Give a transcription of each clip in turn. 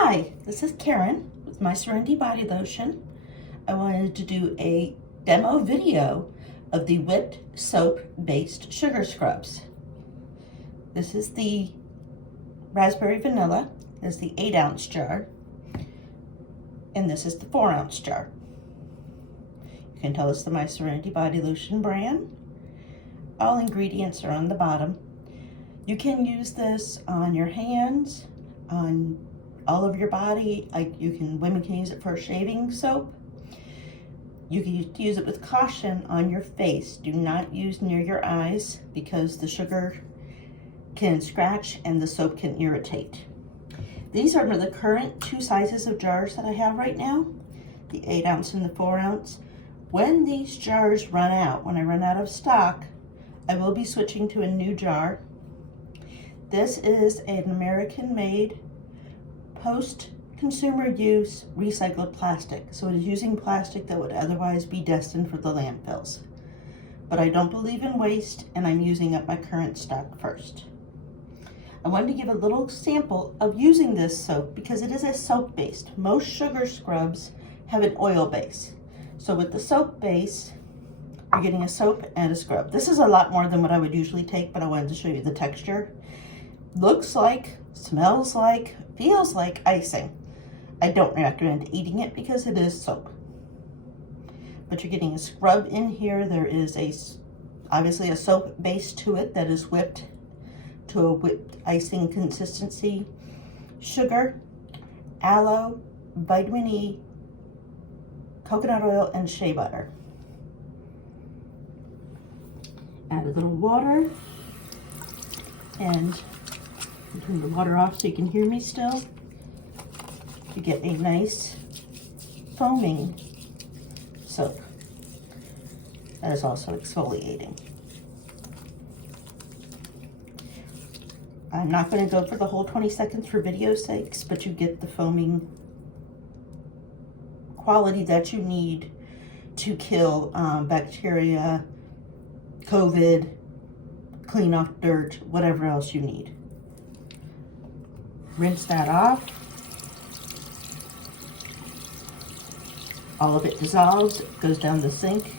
Hi, this is Karen with My Serenity Body Lotion. I wanted to do a demo video of the whipped soap-based sugar scrubs. This is the raspberry vanilla. This is the 8-ounce jar. And this is the 4-ounce jar. You can tell it's the My Serenity Body Lotion brand. All ingredients are on the bottom. You can use this on your hands, on all of your body. Women can use it for shaving soap. You can use it with caution on your face. Do not use near your eyes because the sugar can scratch and the soap can irritate. These are the current 2 sizes of jars that I have right now, the 8-ounce and the 4-ounce. When these jars run out, when I run out of stock, I will be switching to a new jar. This is an American-made post-consumer use recycled plastic. So it is using plastic that would otherwise be destined for the landfills. But I don't believe in waste, and I'm using up my current stock first. I wanted to give a little sample of using this soap because it is a soap-based. Most sugar scrubs have an oil base. So with the soap base, you're getting a soap and a scrub. This is a lot more than what I would usually take, but I wanted to show you the texture. Looks like, smells like, feels like icing. I don't recommend eating it because it is soap. But you're getting a scrub in here. There is obviously a soap base to it that is whipped to a whipped icing consistency. Sugar, aloe, vitamin E, coconut oil, and shea butter. Add a little water and turn the water off so you can hear me still. You get a nice foaming soap that is also exfoliating. I'm not going to go for the whole 20 seconds for video sakes, but you get the foaming quality that you need to kill bacteria, COVID, clean off dirt, whatever else you need. Rinse that off. All of it dissolves, it goes down the sink.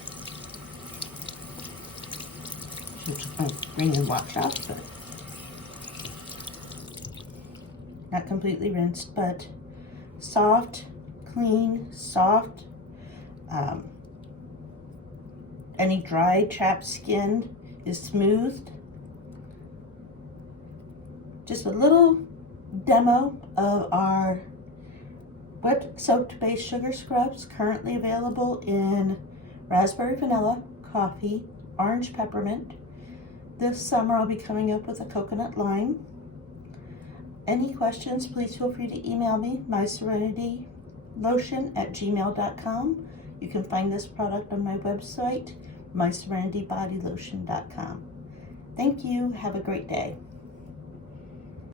Which I bring and wash out, but not completely rinsed, but soft, clean, soft. Any dry, chapped skin is smoothed. Just a little demo of our whipped soap-based sugar scrubs, currently available in raspberry vanilla, coffee, orange peppermint. This summer I'll be coming up with a coconut lime. Any questions, please feel free to email me, myserenitylotion@gmail.com. You can find this product on my website, myserenitybodylotion.com. Thank you. Have a great day.